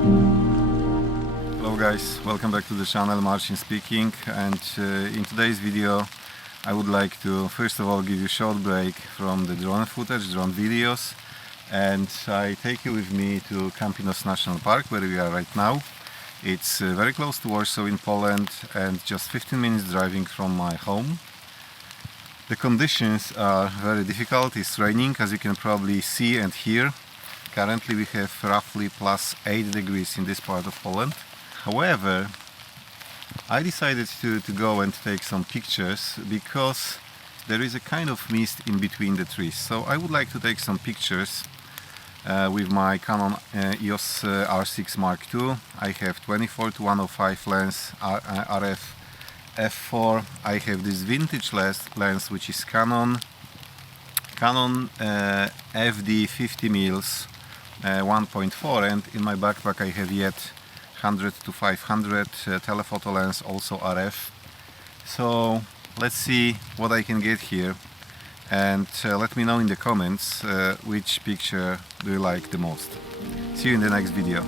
Hello guys, welcome back to the channel. Marcin speaking, and in today's video I would like to first of all give you a short break from the drone footage, drone videos, and I take you with me to Campinos National Park, where we are right now. It's very close to Warsaw in Poland and just 15 minutes driving from my home. The conditions are very difficult. It's raining, as you can probably see and hear. Currently we have roughly plus 8 degrees in this part of Poland. However, I decided to go and take some pictures because there is a kind of mist in between the trees. So I would like to take some pictures with my Canon EOS R6 Mark II. I have 24-105 lens, RF f4. I have this vintage lens which is Canon FD 50mm 1.4, and in my backpack I have yet 100-500 telephoto lens, also RF. So let's see what I can get here, and let me know in the comments which picture do you like the most. See you in the next video.